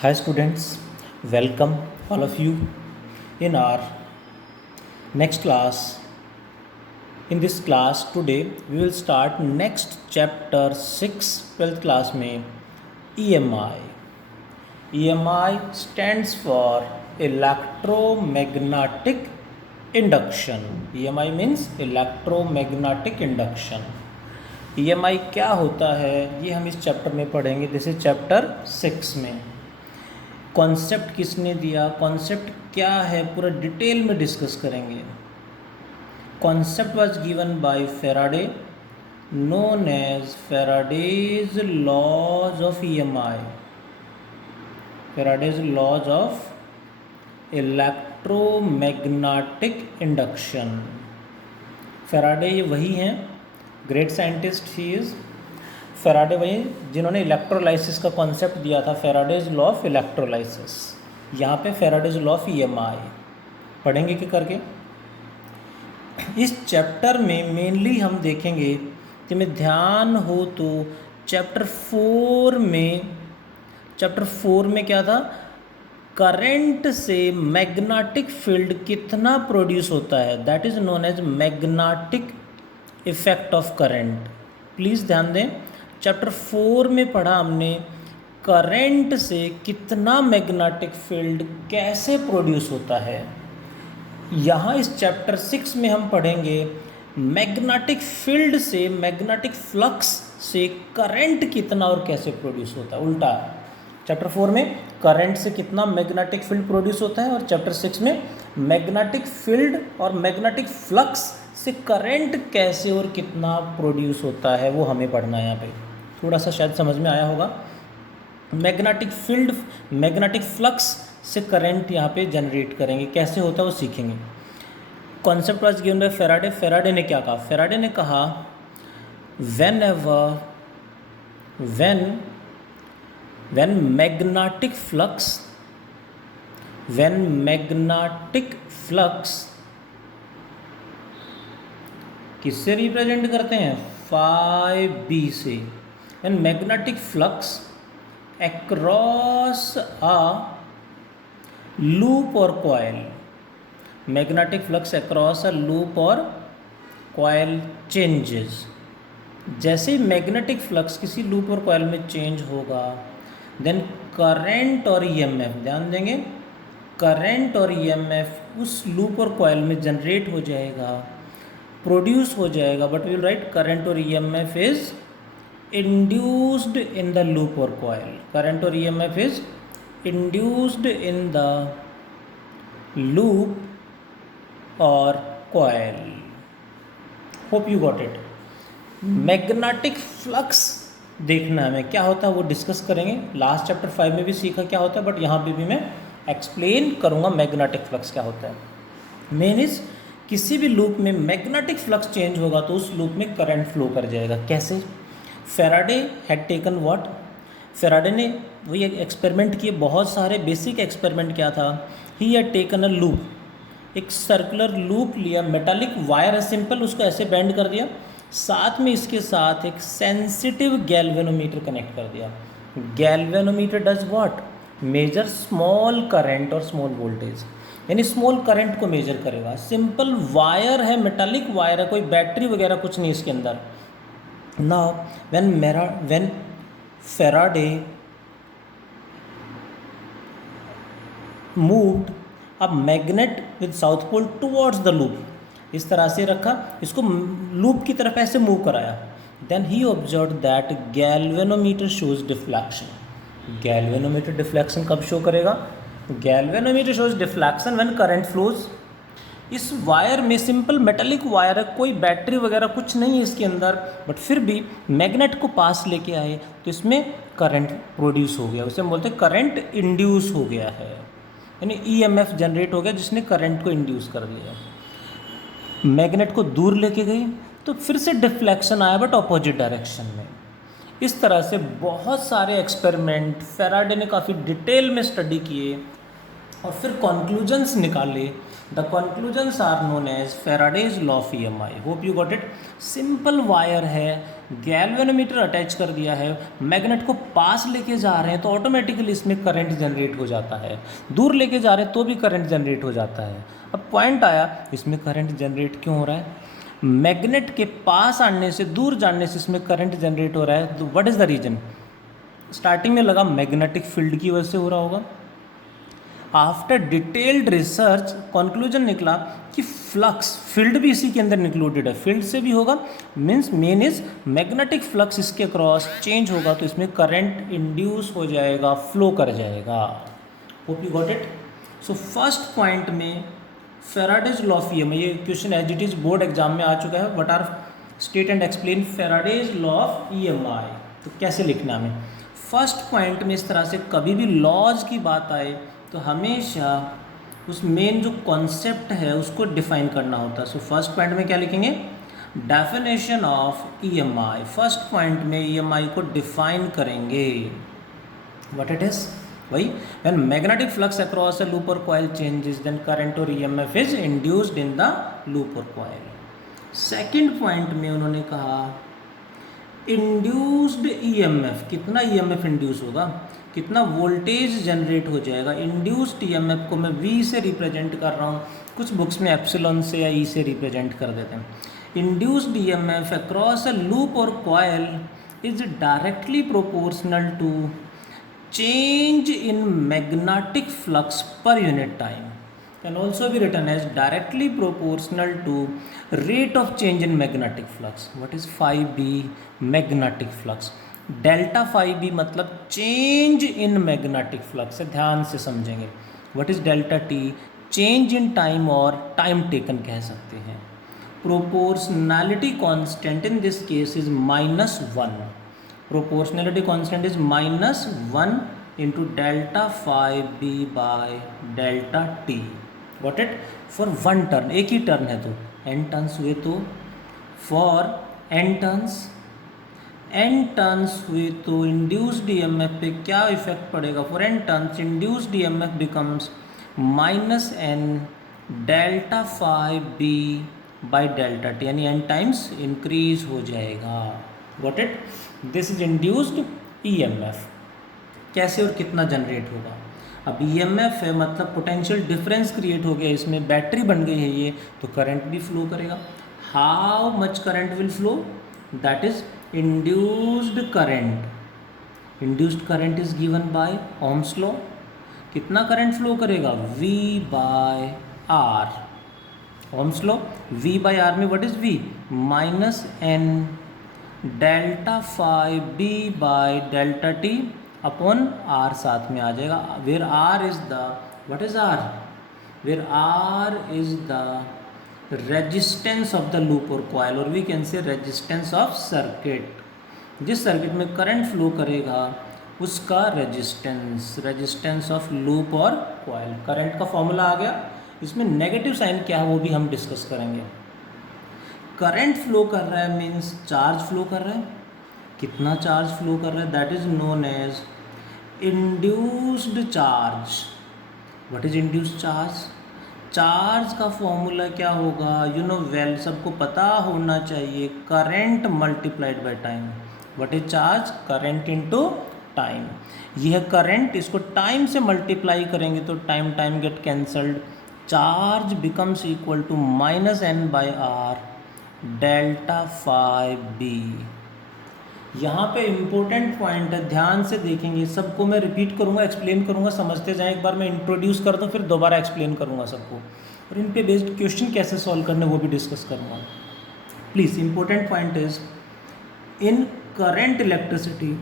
Hi students, welcome all of you in our next class. In this class today we will start next chapter 6 12th class में EMI. EMI stands for electromagnetic induction. EMI means electromagnetic induction. EMI क्या होता है ये हम इस chapter में पढ़ेंगे, this is chapter 6 में. कॉन्सेप्ट किसने दिया, कॉन्सेप्ट क्या है, पूरा डिटेल में डिस्कस करेंगे. Concept was given by Faraday known as Faraday's laws of EMI, Faraday's laws of electromagnetic induction. Faraday ये वही हैं, great scientist he is. Faraday वही जिन्होंने इलेक्ट्रोलाइसिस का कॉन्सेप्ट दिया था, फेराडेज लॉ ऑफ इलेक्ट्रोलाइसिस. यहाँ पे फेराडेज लॉ ऑफ EMI पढ़ेंगे कि करके. इस चैप्टर में मेनली हम देखेंगे कि में ध्यान हो तो चैप्टर 4 में क्या था, करंट से मैग्नेटिक फील्ड कितना प्रोड्यूस होता है, that is known as magnetic effect of current. Please ध्यान दें, चैप्टर 4 में पढ़ा हमने करंट से कितना मैग्नेटिक फील्ड कैसे प्रोड्यूस होता है. यहाँ इस चैप्टर 6 में हम पढ़ेंगे मैग्नेटिक फील्ड से, मैग्नेटिक फ्लक्स से करंट कितना और कैसे प्रोड्यूस होता है. उल्टा, चैप्टर 4 में करंट से कितना मैग्नेटिक फील्ड प्रोड्यूस होता है और चैप्टर 6 में मैग्नेटिक फील्ड और मैग्नेटिक फ्लक्स से करंट कैसे और कितना प्रोड्यूस होता है वो हमें पढ़ना है. यहाँ पे थोड़ा सा शायद समझ में आया होगा. मैग्नेटिक फील्ड, मैग्नेटिक फ्लक्स से करंट यहाँ पे जनरेट करेंगे, कैसे होता है वो सीखेंगे. Concept was given by Faraday. Faraday ने क्या कहा, फेराडे ने कहा when magnetic flux किससे रिप्रेजेंट करते हैं, 5b से. when magnetic flux across a loop or coil, magnetic flux across a loop or coil changes. जैसे ही मैग्नेटिक फ्लक्स किसी लूप और कॉयल में चेंज होगा, देन करंट और EMF, ध्यान देंगे, करंट और EMF उस लूप और कॉयल में जनरेट हो जाएगा, प्रोड्यूस हो जाएगा. बट विल राइट करंट और EMF is induced in the loop और कॉयल. करंट और EMF is induced in the loop और coil. Hope you got it. Magnetic flux देखना है हमें क्या होता है वो डिस्कस करेंगे. लास्ट चैप्टर 5 में भी सीखा क्या होता है, बट यहाँ पे भी मैं एक्सप्लेन करूँगा मैग्नेटिक फ्लक्स क्या होता है. मेन इज किसी भी लूप में मैग्नेटिक फ्लक्स चेंज होगा तो उस लूप में करंट फ्लो कर जाएगा. कैसे, Faraday had taken what, Faraday ने वही एक्सपेरिमेंट किए, बहुत सारे बेसिक एक्सपेरिमेंट. क्या था, he had taken a loop, एक सर्कुलर लूप लिया, मेटालिक वायर है सिंपल, उसको ऐसे बेंड कर दिया, साथ में इसके साथ एक सेंसिटिव गैल्वेनोमीटर कनेक्ट कर दिया. Galvanometer does what, measure small current और स्मॉल वोल्टेज, यानी स्मॉल करंट को मेजर करेगा. सिंपल वायर है, मेटालिक वायर है, कोई बैटरी वगैरह कुछ नहीं इसके अंदर. Now when Faraday moved a magnet with south pole towards the loop, इस तरह से रखा, इसको लूप की तरफ ऐसे मूव कराया, then he observe that galvanometer shows deflection. Galvanometer deflection कब शो करेगा, galvanometer shows deflection when current flows. इस वायर में सिंपल मेटालिक वायर है, कोई बैटरी वगैरह कुछ नहीं है इसके अंदर, बट फिर भी मैग्नेट को पास लेके आए तो इसमें करंट प्रोड्यूस हो गया, उसे हम बोलते हैं करंट इंड्यूस हो गया है, यानी EMF जनरेट हो गया जिसने करंट को इंड्यूस कर दिया. मैग्नेट को दूर लेके गई तो फिर से डिफ्लेक्शन आया, बट ऑपोजिट डायरेक्शन में. इस तरह से बहुत सारे एक्सपेरिमेंट फेराडे ने काफ़ी डिटेल में स्टडी किए और फिर कॉन्क्लूजन्स निकाले the conclusions are known as Faraday's law of EMI. Hope you got it. Simple wire है, गैल्वेनोमीटर अटैच कर दिया है, मैग्नेट को पास लेके जा रहे हैं तो ऑटोमेटिकली इसमें करंट जनरेट हो जाता है, दूर लेके जा रहे हैं तो भी करंट जनरेट हो जाता है. अब पॉइंट आया, इसमें करंट जनरेट क्यों हो रहा है? मैग्नेट के पास आने से दूर जाने से इसमें करंट जनरेट हो रहा है. तो what is the reason? Starting में लगा मैग्नेटिक फील्ड की वजह से हो रहा होगा. आफ्टर डिटेल्ड रिसर्च कंक्लूजन निकला कि फ्लक्स, फील्ड भी इसी के अंदर इंक्लूडेड है, फील्ड से भी होगा. Means main is magnetic flux इसके अक्रॉस चेंज होगा तो इसमें करंट इंड्यूस हो जाएगा, फ्लो कर जाएगा. Hope you got it. So first point में फेराडेज लॉ ऑफ EMI, ये question as it is board exam में आ चुका है. What are state and explain Faraday's law of EMI. तो कैसे लिखना हमें? फर्स्ट पॉइंट में इस तरह से कभी भी लॉज की बात आए तो हमेशा उस मेन जो कॉन्सेप्ट है उसको डिफाइन करना होता है. सो फर्स्ट पॉइंट में क्या लिखेंगे? Definition of EMI. First point में EMI को डिफाइन करेंगे. What it is? वही, when magnetic flux across a loop और कॉइल चेंजेस देन करंट और EMF is induced in the loop और कॉइल. सेकंड पॉइंट में उन्होंने कहा इंड्यूस्ड EMF, कितना EMF इंड्यूस होगा, कितना वोल्टेज जनरेट हो जाएगा. इंड्यूस्ड EMF को मैं V से रिप्रेजेंट कर रहा हूँ, कुछ बुक्स में एप्सिलॉन से या E से रिप्रेजेंट कर देते हैं. Induced EMF across a loop और coil is directly proportional to change in magnetic flux per unit time. Can also be written as directly proportional to rate of change in magnetic flux. What is phi b? Magnetic flux. Delta phi b मतलब change in magnetic flux है, ध्यान से समझेंगे. What is delta t? Change in time और time taken कह सकते हैं. Proportionality constant in this case is -1. Proportionality constant is -1 into delta phi b by delta t. Got it? For one turn, एक ही turn है तो n turns हुए तो, for n turns हुए तो इंड्यूस्ड EMF पे क्या इफेक्ट पड़ेगा? For n turns induced EMF becomes -n delta phi b by delta t, यानी n टाइम्स इंक्रीज हो जाएगा. Got it? This is induced EMF. कैसे और कितना जनरेट होगा? अब EMF है मतलब पोटेंशियल डिफरेंस क्रिएट हो गया, इसमें बैटरी बन गई है ये, तो करंट भी फ्लो करेगा. How much current will flow? That is induced current. Induced current is given by Ohm's law. कितना करंट फ्लो करेगा? V by R. Ohm's law, V by R में what is V? -n delta phi b by delta t upon R साथ में आ जाएगा. Where R is the, what is R? Where R is the resistance of the loop और coil, और we can से resistance of circuit. जिस circuit में current flow करेगा उसका रेजिस्टेंस ऑफ लूप और कॉइल. करंट का फॉर्मूला आ गया. इसमें नेगेटिव साइन क्या है वो भी हम डिस्कस करेंगे. करंट फ्लो कर रहा है मीन्स चार्ज फ्लो कर रहा है. कितना चार्ज फ्लो कर रहा है? That is known as induced charge. What is induced charge? Charge का फॉर्मूला क्या होगा? यू नो वेल, सबको पता होना चाहिए. Current multiplied by time. What is charge? Current into time. यह करंट, इसको टाइम से मल्टीप्लाई करेंगे तो time get cancelled. Charge becomes equal to -n by R delta phi b. यहाँ पे इम्पोर्टेंट पॉइंट है, ध्यान से देखेंगे. सबको मैं रिपीट करूँगा, एक्सप्लेन करूँगा, समझते जाएं. एक बार मैं इंट्रोड्यूस कर दूँ फिर दोबारा एक्सप्लेन करूँगा सबको, और इन पे बेस्ड क्वेश्चन कैसे सॉल्व करने वो भी डिस्कस करूँगा. Please, important point is in current electricity,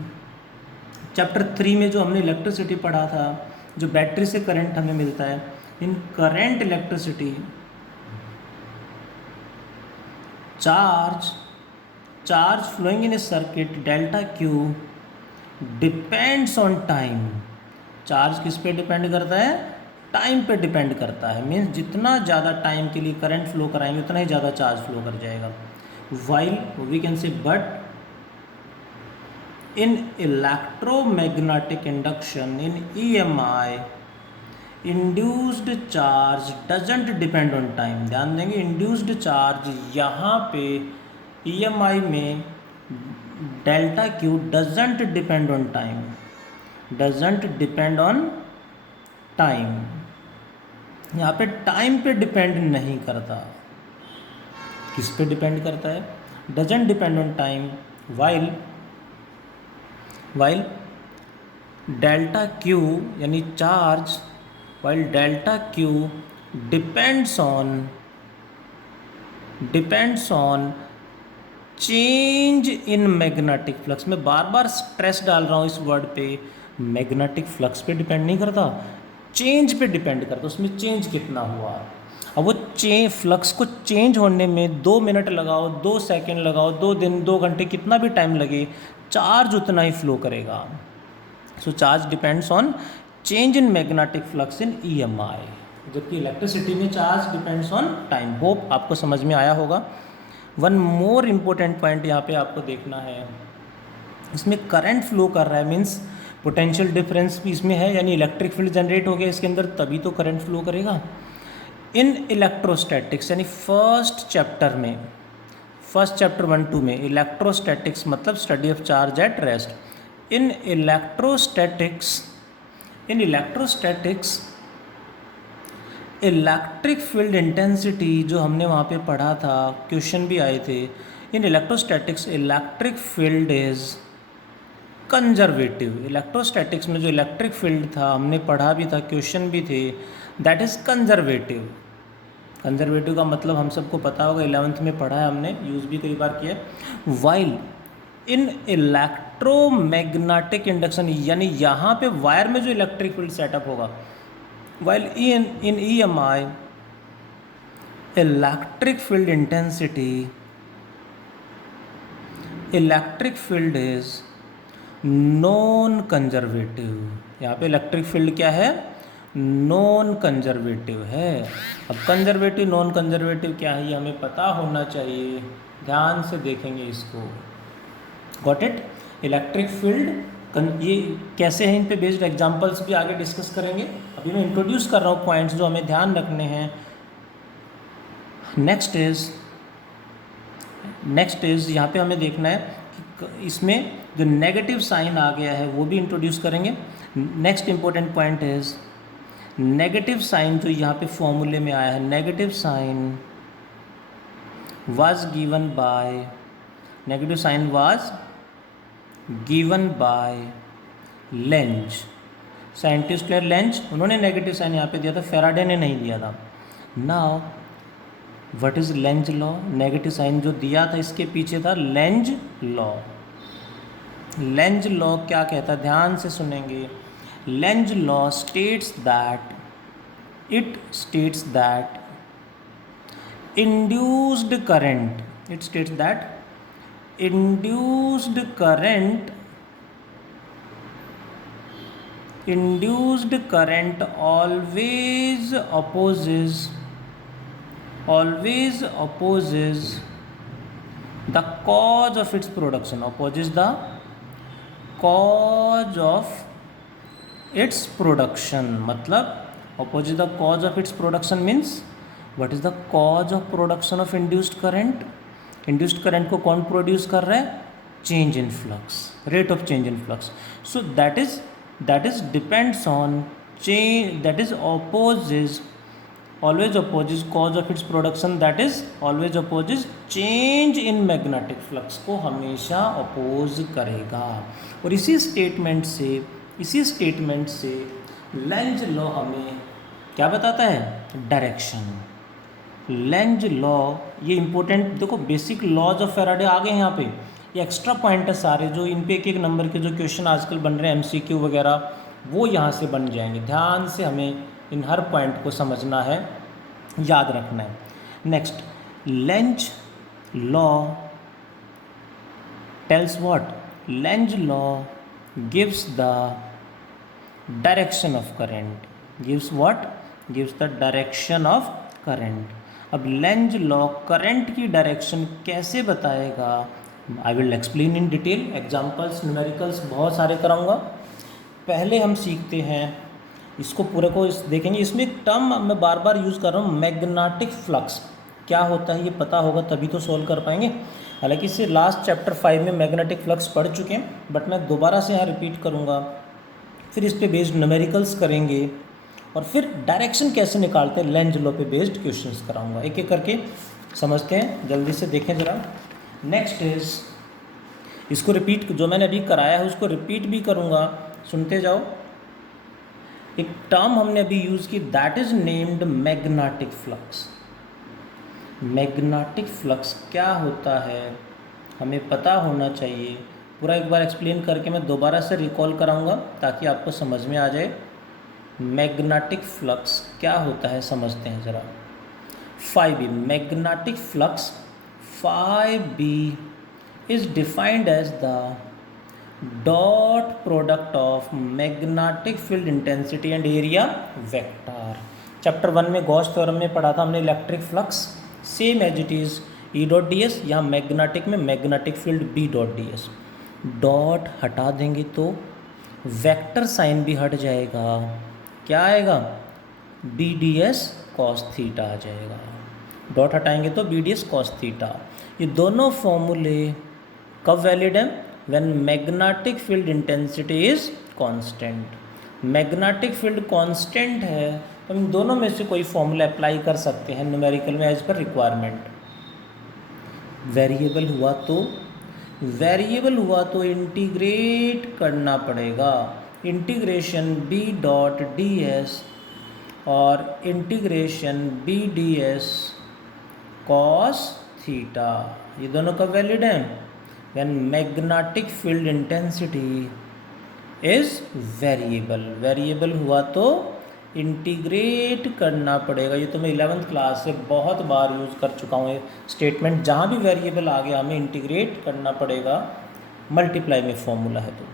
chapter 3 में जो हमने इलेक्ट्रिसिटी पढ़ा था, जो बैटरी से करंट हमें मिलता है. In current electricity charge flowing in a circuit delta q depends on time. Charge किस पे डिपेंड करता है? टाइम पे डिपेंड करता है. मीन्स जितना ज़्यादा टाइम के लिए करंट फ्लो कराएंगे उतना ही ज़्यादा चार्ज फ्लो कर जाएगा. While we can say but in electromagnetic induction in EMI induced charge doesn't depend on time. ध्यान देंगे, इंड्यूस्ड चार्ज यहाँ पे ईएमआई में delta Q doesn't depend on time, doesn't depend on time. यहाँ पे time पे डिपेंड नहीं करता। किस पे डिपेंड करता है? Doesn't depend on time. While delta Q यानी charge, while delta Q depends on change in magnetic flux. मैं बार बार स्ट्रेस डाल रहा हूँ इस वर्ड पे। मैग्नेटिक फ्लक्स पे डिपेंड नहीं करता, चेंज पे डिपेंड करता, उसमें चेंज कितना हुआ। अब वो फ्लक्स को चेंज होने में 2 मिनट लगाओ, 2 सेकेंड लगाओ, 2 दिन, 2 घंटे, कितना भी टाइम लगे, चार्ज उतना ही फ्लो करेगा। So charge depends on change in magnetic flux in EMI, जबकि इलेक्ट्रिसिटी में charge depends on time. Hope आपको समझ में आया होगा। वन मोर इम्पोर्टेंट पॉइंट यहाँ पे आपको देखना है, इसमें करंट फ्लो कर रहा है, मीन्स पोटेंशियल डिफरेंस भी इसमें है, यानी इलेक्ट्रिक फील्ड जनरेट हो गया इसके अंदर, तभी तो करंट फ्लो करेगा। इन इलेक्ट्रोस्टैटिक्स यानी फर्स्ट चैप्टर 1-2 में इलेक्ट्रोस्टैटिक्स मतलब study of charge at rest. In electrostatics electric field intensity जो हमने वहाँ पे पढ़ा था, क्वेश्चन भी आए थे। In electrostatics electric field is conservative. Electrostatics में जो इलेक्ट्रिक फील्ड था हमने पढ़ा भी था, क्वेश्चन भी थे, दैट इज़ कंजर्वेटिव। कंजर्वेटिव का मतलब हम सबको पता होगा, 11th में पढ़ा है हमने, यूज़ भी कई बार किया। वाइल इन इलेक्ट्रोमैग्नेटिक इंडक्शन, यानी यहाँ पे वायर में जो इलेक्ट्रिक फील्ड सेटअप होगा, while in EMI electric field intensity, electric field is non conservative. यहाँ पे इलेक्ट्रिक फील्ड क्या है? नॉन कंजर्वेटिव है। अब कंजर्वेटिव नॉन कंजर्वेटिव क्या है ये हमें पता होना चाहिए, ध्यान से देखेंगे इसको। Got it? इलेक्ट्रिक फील्ड ये कैसे हैं, इन पे बेस्ड एग्जांपल्स भी आगे डिस्कस करेंगे। अभी मैं इंट्रोड्यूस कर रहा हूँ पॉइंट्स जो हमें ध्यान रखने हैं। नेक्स्ट इज यहाँ पे हमें देखना है कि इसमें जो नेगेटिव साइन आ गया है वो भी इंट्रोड्यूस करेंगे। Next important point is negative sign जो यहाँ पे फॉर्मूले में आया है, negative sign was given by Lenz. Scientist है लेंज, उन्होंने नेगेटिव साइन यहाँ पे दिया था, फेराडे ने नहीं दिया था। Now what is Lenz law? Negative sign जो दिया था इसके पीछे था लेंज लॉ। लेंज लॉ क्या कहता है, ध्यान से सुनेंगे। Lenz law states that induced current always opposes the cause of its production, opposes the cause of its production। मतलब opposes the cause of its production means what is the cause of production of induced current? induced current को कौन produce कर रहा है? change in flux, rate of change in flux। so that is depends on change, that is always opposes cause of its production, that is always opposes change in magnetic flux को हमेशा oppose करेगा। और इसी statement से Lenz law हमें क्या बताता है? डायरेक्शन। लेंज लॉ ये इंपॉर्टेंट, देखो बेसिक लॉज ऑफ फैराडे आ गए यहाँ पे, ये एक्स्ट्रा पॉइंट है सारे जो इन पे एक नंबर के जो क्वेश्चन आजकल बन रहे हैं MCQ वगैरह, वो यहाँ से बन जाएंगे। ध्यान से हमें इन हर पॉइंट को समझना है, याद रखना है। Next, Lenz law tells what? Lenz law gives the direction of current, gives the direction of current. अब लेंज लॉ करंट की डायरेक्शन कैसे बताएगा? I will explain in detail, examples numericals बहुत सारे कराऊंगा। पहले हम सीखते हैं इसको पूरे को देखेंगे। इसमें एक टर्म मैं बार बार यूज़ कर रहा हूँ, मैग्नेटिक फ्लक्स। क्या होता है ये पता होगा तभी तो सॉल्व कर पाएंगे। हालांकि इससे लास्ट चैप्टर 5 में मैग्नेटिक फ्लक्स पढ़ चुके हैं, बट मैं दोबारा से यहाँ रिपीट करूँगा। फिर इस पे बेस्ड न्यूमेरिकल्स करेंगे और फिर डायरेक्शन कैसे निकालते हैं लेंज लॉ पे बेस्ड क्वेश्चंस कराऊंगा। एक एक करके समझते हैं, जल्दी से देखें ज़रा। नेक्स्ट इज, इसको रिपीट, जो मैंने अभी कराया है उसको रिपीट भी करूँगा, सुनते जाओ। एक टर्म हमने अभी यूज़ की, that is named magnetic flux. Magnetic flux क्या होता है हमें पता होना चाहिए। पूरा एक बार एक्सप्लेन करके मैं दोबारा से रिकॉल कराऊंगा ताकि आपको समझ में आ जाए मैग्नेटिक फ्लक्स क्या होता है। समझते हैं ज़रा। 5b, magnetic flux 5b is defined as the dot product of magnetic field intensity and area vector। Chapter 1 में गॉस थ्योरम में पढ़ा था हमने electric flux, same as it is E dot D S. यहाँ मैग्नेटिक में magnetic field B dot D S. Dot हटा देंगे तो वेक्टर साइन भी हट जाएगा, क्या आएगा, B D S cos theta आ जाएगा। डॉट हटाएंगे तो B D S cos theta. ये दोनों फॉर्मूले कब वैलिड हैं, when magnetic field intensity is constant. Magnetic field constant है तो हम दोनों में से कोई फॉर्मूला अप्लाई कर सकते हैं न्यूमेरिकल में एज पर रिक्वायरमेंट। वेरिएबल हुआ तो इंटीग्रेट करना पड़ेगा। Integration B dot D S और integration B D S cos theta, ये दोनों कब वैलिड हैं, when magnetic field intensity is variable हुआ तो इंटीग्रेट करना पड़ेगा। ये तो मैं 11th क्लास से बहुत बार यूज़ कर चुका हूँ ये स्टेटमेंट। जहाँ भी वेरिएबल आ गया हमें इंटीग्रेट करना पड़ेगा, मल्टीप्लाई में फॉर्मूला है तो।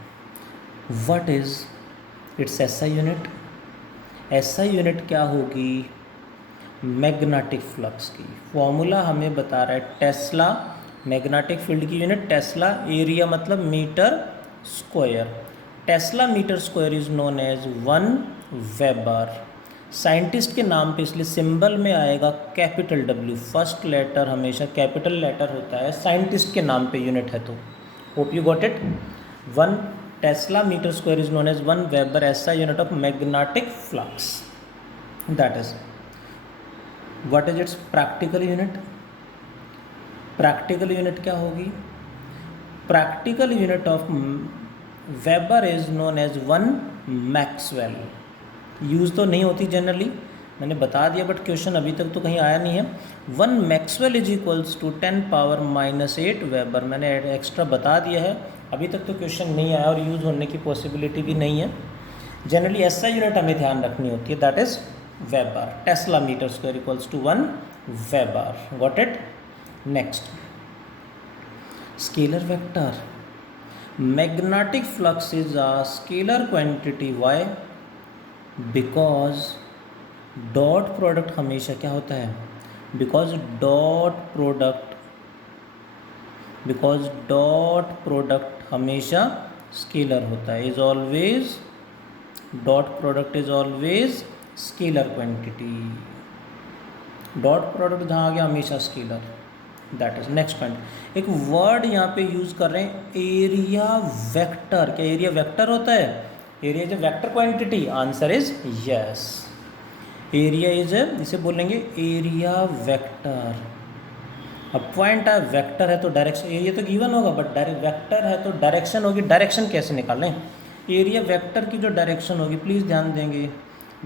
What is it's SI unit. SI unit क्या होगी, मैग्नेटिक फ्लक्स की। फॉर्मूला हमें बता रहा है टेस्ला, मैग्नेटिक फील्ड की यूनिट टेस्ला, एरिया मतलब metre square. Tesla metre square is known as 1 weber. Scientist के नाम पे इसलिए सिंबल में आएगा कैपिटल डब्ल्यू, फर्स्ट लेटर हमेशा कैपिटल लेटर होता है साइंटिस्ट के नाम पे यूनिट है तो। Hope you got it. 1 tesla metre square is known as 1 weber ऐसा unit of magnetic flux. That is what is its practical unit. Practical unit क्या होगी, practical unit of weber is known as 1 Maxwell. Use तो नहीं होती generally, मैंने बता दिया, but question अभी तक तो कहीं आया नहीं है। 1 Maxwell is equals to 10⁻⁸ weber, मैंने एक्स्ट्रा बता दिया है। अभी तक तो क्वेश्चन नहीं आया और यूज़ होने की पॉसिबिलिटी भी नहीं है। जनरली ऐसा यूनिट हमें ध्यान रखनी होती है, that is weber. Tesla metre square equals to 1 weber. Got it. Next, scalar vector. Magnetic flux is a scalar quantity. Why, because dot product हमेशा क्या होता है, बिकॉज डॉट प्रोडक्ट हमेशा स्केलर होता है, is always, dot product is always scalar quantity. Dot product जहाँ आ गया हमेशा scalar, that is. Next point, एक वर्ड यहाँ पे यूज़ कर रहे हैं एरिया वेक्टर। क्या एरिया वेक्टर होता है, area is a vector quantity, answer is yes. Area is, इसे बोलेंगे एरिया वेक्टर। अब पॉइंट है वेक्टर है तो डायरेक्शन, एरिया तो गिवन होगा बट डायरेक्ट वेक्टर है तो डायरेक्शन होगी। डायरेक्शन कैसे निकालें, एरिया वेक्टर की जो डायरेक्शन होगी, प्लीज़ ध्यान देंगे,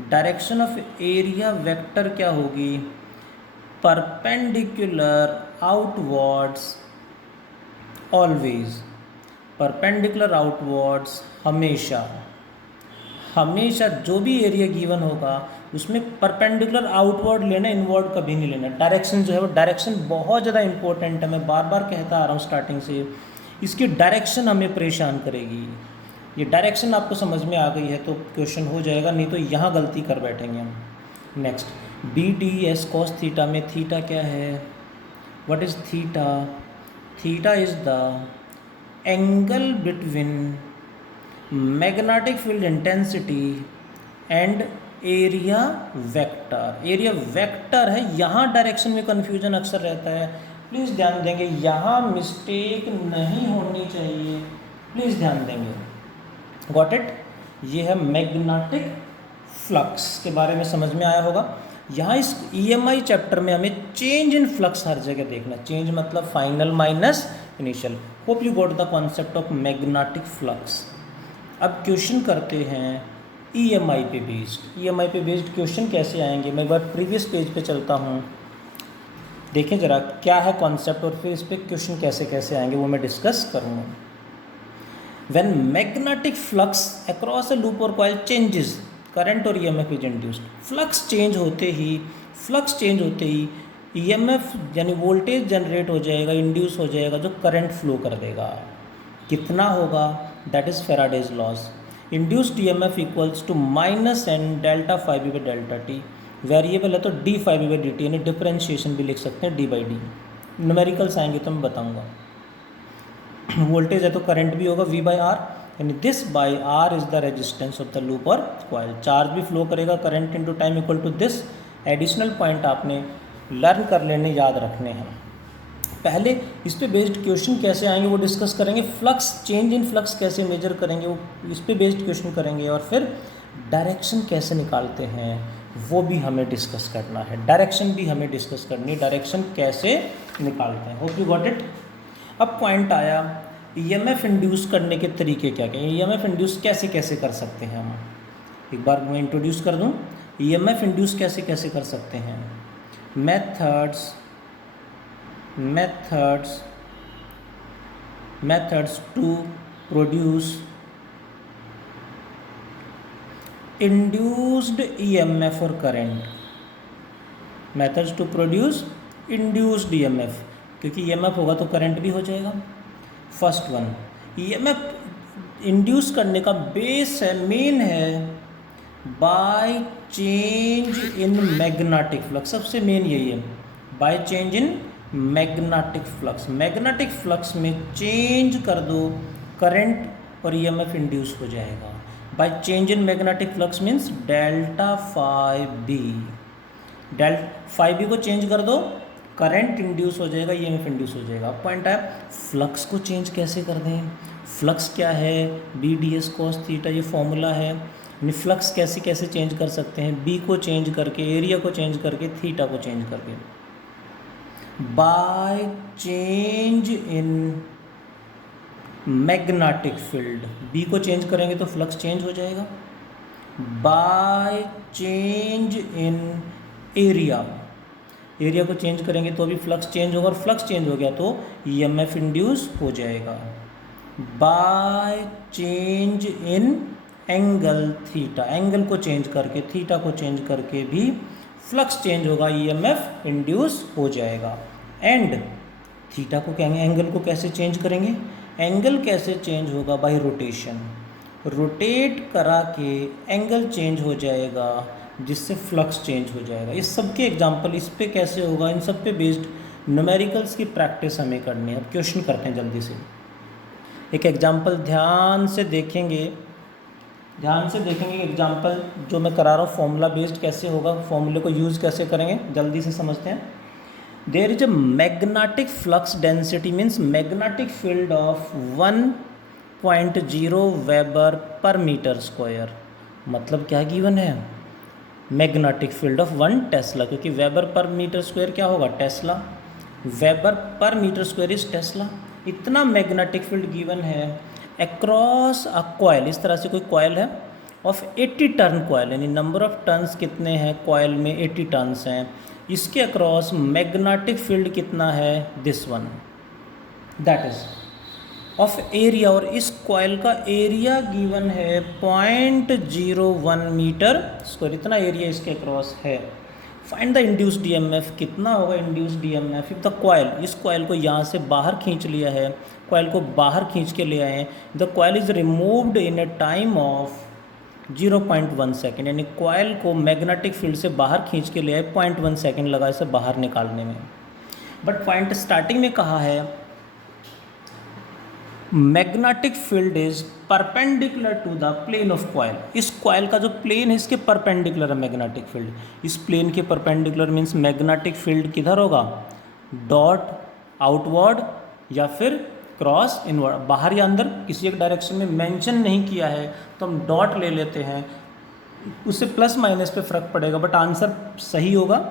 डायरेक्शन ऑफ एरिया वेक्टर क्या होगी, perpendicular outwards always. Perpendicular outwards हमेशा, हमेशा जो भी एरिया गिवन होगा उसमें परपेंडिकुलर आउटवर्ड लेना, इनवर्ड कभी नहीं लेना। डायरेक्शन जो है वो डायरेक्शन बहुत ज़्यादा इंपॉर्टेंट है, मैं बार बार कहता आ रहा हूँ स्टार्टिंग से। इसकी डायरेक्शन हमें परेशान करेगी। ये डायरेक्शन आपको समझ में आ गई है तो क्वेश्चन हो जाएगा, नहीं तो यहाँ गलती कर बैठेंगे हम। Next, B D S cos theta में थीटा क्या है, what is theta, theta is the angle between magnetic field intensity and area vector. Area vector है, यहाँ डायरेक्शन में कन्फ्यूजन अक्सर रहता है, प्लीज़ ध्यान देंगे, यहाँ मिस्टेक नहीं होनी चाहिए, प्लीज़ ध्यान देंगे। Got it. ये है मैग्नेटिक फ्लक्स के बारे में समझ में आया होगा। यहाँ इस EMI चैप्टर में हमें चेंज इन फ्लक्स हर जगह देखना। चेंज मतलब final minus initial. Hope you got the concept of magnetic flux. अब क्वेश्चन करते हैं EMI पे बेस्ड। EMI पे बेस्ड क्वेश्चन कैसे आएंगे, मैं एक बार प्रीवियस पेज पे चलता हूँ, देखें ज़रा क्या है कॉन्सेप्ट और फिर इस पर क्वेश्चन कैसे कैसे आएंगे वो मैं डिस्कस करूँगा। When magnetic flux across a loop or coil changes, current और EMF is induced. Flux change होते ही EMF यानी वोल्टेज जनरेट हो जाएगा, इंड्यूस हो जाएगा, जो करंट फ्लो कर देगा। कितना होगा, that is Faraday's laws. Induced EMF equals to minus N delta phi B by delta T. Variable है तो D phi B by D T, यानी डिफरेंशिएशन भी लिख सकते हैं डी बाई डी। न्यूमेरिकल्स आएंगे तो मैं बताऊँगा। वोल्टेज है तो करंट भी होगा V बाई आर, यानी this by R is the resistance of the loop और कॉइल। चार्ज भी फ्लो करेगा, current into time equal to this. Additional point आपने लर्न कर लेने, याद रखने हैं। पहले इस पे बेस्ड क्वेश्चन कैसे आएंगे वो डिस्कस करेंगे। फ्लक्स, चेंज इन फ्लक्स कैसे मेजर करेंगे वो इस पे बेस्ड क्वेश्चन करेंगे, और फिर डायरेक्शन कैसे निकालते हैं वो भी हमें डिस्कस करना है। डायरेक्शन भी हमें डिस्कस करनी है, डायरेक्शन कैसे निकालते हैं। Hope you got it. अब पॉइंट आया EMF इंड्यूस करने के तरीके क्या क्या, EMF इंड्यूस कैसे कैसे कर सकते हैं हम। एक बार मैं इंट्रोड्यूस कर दूं, EMF इंड्यूस कैसे कैसे कर सकते हैं। Methods to produce induced EMF और current. Methods to produce induced EMF, क्योंकि EMF होगा तो करंट भी हो जाएगा। फर्स्ट वन, EMF इंड्यूस करने का बेस है, मेन है by change in magnetic flux. सबसे मेन यही है, by change in magnetic flux. Magnetic flux में चेंज कर दो, करंट और EMF इंड्यूस हो जाएगा। By change in magnetic flux means delta phi B. Phi B को चेंज कर दो, करंट इंड्यूस हो जाएगा, EMF इंड्यूस हो जाएगा। पॉइंट है फ्लक्स को चेंज कैसे कर दें। फ्लक्स क्या है, BDS cos थीटा, ये फॉर्मूला है। यानी फ्लक्स कैसे कैसे चेंज कर सकते हैं, B को चेंज करके, एरिया को चेंज करके, थीटा को चेंज करके। Bye change in magnetic field, B को चेंज करेंगे तो फ्लक्स चेंज हो जाएगा। By change in area, area को चेंज करेंगे तो अभी फ्लक्स चेंज होगा, और फ्लक्स चेंज हो गया तो EMF इंड्यूस हो जाएगा। By change in angle theta, angle को चेंज करके, थीटा को चेंज करके भी फ्लक्स चेंज होगा, EMF इंड्यूस हो जाएगा। एंड थीटा को कहेंगे, एंगल को कैसे चेंज करेंगे, एंगल कैसे चेंज होगा, बाय रोटेशन। रोटेट करा के एंगल चेंज हो जाएगा, जिससे फ्लक्स चेंज हो जाएगा। इस सब के एग्जाम्पल इस पे कैसे होगा, इन सब पे बेस्ड न्यूमेरिकल्स की प्रैक्टिस हमें करनी है। अब क्वेश्चन करते हैं जल्दी से। एक एग्जाम्पल ध्यान से देखेंगे एग्जाम्पल जो मैं करा रहा हूँ, फॉर्मूला बेस्ड कैसे होगा, फॉर्मूले को यूज़ कैसे करेंगे, जल्दी से समझते हैं। There is a magnetic flux density means magnetic field of 1.0 weber per metre square. मतलब क्या गिवन है, मैग्नेटिक फील्ड ऑफ 1 टेस्ला, क्योंकि वेबर पर मीटर स्क्वायर क्या होगा, tesla. Weber per metre square is tesla. इतना मैग्नेटिक फील्ड गिवन है across a coil, इस तरह से कोई कॉयल है ऑफ 80 टर्न कॉयल, यानी नंबर ऑफ टर्न्स कितने हैं कॉयल में, 80 टर्न्स हैं। इसके अक्रॉस मैग्नेटिक फील्ड कितना है, this one, that is of area, और इस कॉयल का एरिया गिवन है 0.01 मीटर स्क्वायर, इतना एरिया इसके अक्रॉस है। फाइंड द इंड्यूस्ड EMF, कितना होगा induced EMF if the coil, इस कॉयल को यहाँ से बाहर खींच लिया है, कॉयल को बाहर खींच के ले आए, the coil is removed in A time of 0.1 second, यानी कॉयल को मैग्नेटिक फील्ड से बाहर खींच के ले आए, 0.1 सेकेंड लगा इसे बाहर निकालने में। बट पॉइंट स्टार्टिंग में कहा है magnetic field is perpendicular to the plane of coil. इस कॉयल का जो प्लेन है इसके परपेंडिकुलर है मैग्नेटिक फील्ड। इस प्लेन के परपेंडिकुलर मीन्स मैग्नेटिक फील्ड किधर होगा, डॉट आउटवर्ड या फिर क्रॉस इनवर्ड, बाहर या अंदर किसी एक डायरेक्शन में मेंशन नहीं किया है तो हम डॉट ले लेते हैं, उससे प्लस माइनस पे फर्क पड़ेगा बट आंसर सही होगा।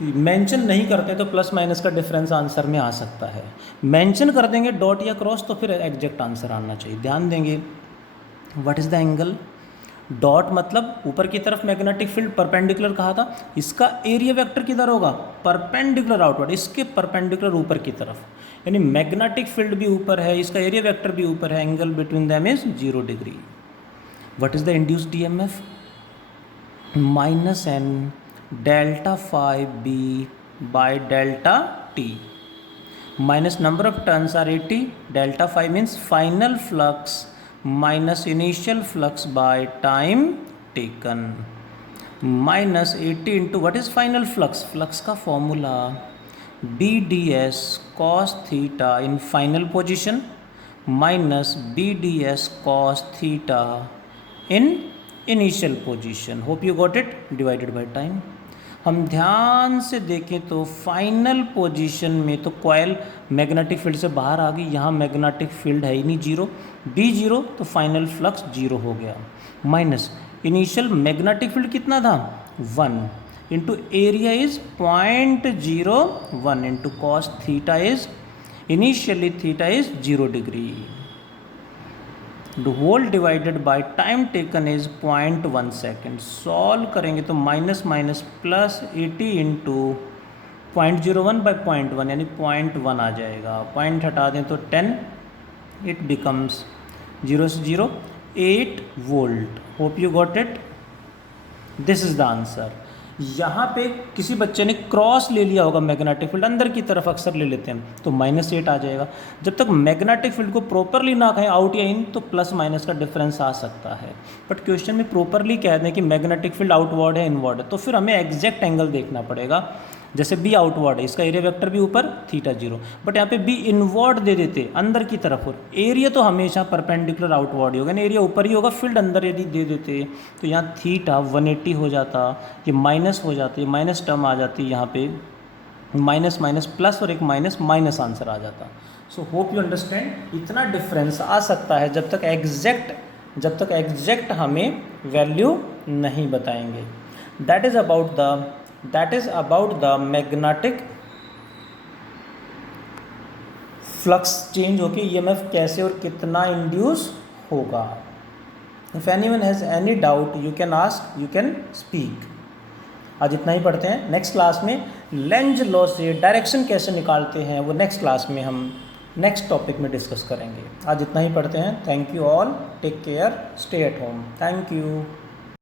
मेंशन नहीं करते तो प्लस माइनस का डिफरेंस आंसर में आ सकता है, मेंशन कर देंगे डॉट या क्रॉस तो फिर एग्जैक्ट आंसर आना चाहिए। ध्यान देंगे what is the angle, dot मतलब ऊपर की तरफ मैग्नेटिक फील्ड परपेंडिकुलर कहा था, इसका एरिया वेक्टर किधर होगा, परपेंडिकुलर आउटवर्ड, इसके परपेंडिकुलर ऊपर की तरफ, यानी मैग्नेटिक फील्ड भी ऊपर है, इसका एरिया वेक्टर भी ऊपर है, angle between them is 0 degree. What is the induced EMF, minus N delta phi B by delta T, minus number of turns are 80, delta phi means final flux minus initial flux by time taken, minus 80 into what is final flux, flux का formula B D S cos theta in final position minus B D S cos theta in initial position. Hope you got it, divided by time. हम ध्यान से देखें तो final position में तो coil magnetic field से बाहर आ गई, यहाँ मैग्नेटिक फील्ड है ही नहीं, जीरो, बी जीरो तो फाइनल फ्लक्स जीरो हो गया, माइनस इनिशियल मैग्नेटिक फील्ड कितना था 1 into area is 0.01 into cos theta is initially theta is 0 degree, whole divided by time taken is 0.1 second. Solve करेंगे तो minus minus plus 80 into 0.01 by 0.1 यानी 0.1 आ जाएगा, point हटा दें तो 10, इट बिकम्स 0 से 0 8 volt. Hope you got it, this is the answer. यहाँ पे किसी बच्चे ने क्रॉस ले लिया होगा मैग्नेटिक फील्ड, अंदर की तरफ अक्सर ले लेते हैं तो -8 आ जाएगा। जब तक मैग्नेटिक फील्ड को प्रॉपरली ना कहें आउट या इन तो प्लस माइनस का डिफरेंस आ सकता है, बट क्वेश्चन में प्रॉपरली कह दें कि मैग्नेटिक फील्ड आउटवर्ड है इनवर्ड है तो फिर हमें एग्जैक्ट एंगल देखना पड़ेगा। जैसे बी आउटवर्ड है, इसका एरिया वेक्टर भी ऊपर थीटा 0, बट यहाँ पे बी इनवर्ड दे देते अंदर की तरफ, और एरिया तो हमेशा परपेंडिकुलर आउटवर्ड ही होगा ना, एरिया ऊपर ही होगा, फील्ड अंदर यदि दे देते तो यहाँ थीटा 180 हो जाता, ये माइनस हो जाती है, माइनस टर्म आ जाती, यहाँ पे माइनस माइनस प्लस और एक माइनस माइनस आंसर आ जाता। सो होप यू अंडरस्टैंड, इतना डिफरेंस आ सकता है जब तक एग्जैक्ट हमें वैल्यू नहीं बताएंगे। That is about the magnetic flux change होके EMF कैसे और कितना इंड्यूस होगा। If anyone has any doubt you can ask, you can speak। आज इतना ही पढ़ते हैं, नेक्स्ट क्लास में लेंज लॉ से डायरेक्शन कैसे निकालते हैं वो नेक्स्ट क्लास में हम नेक्स्ट टॉपिक में डिस्कस करेंगे। आज इतना ही पढ़ते हैं। Thank you all, take care, stay at home, thank you.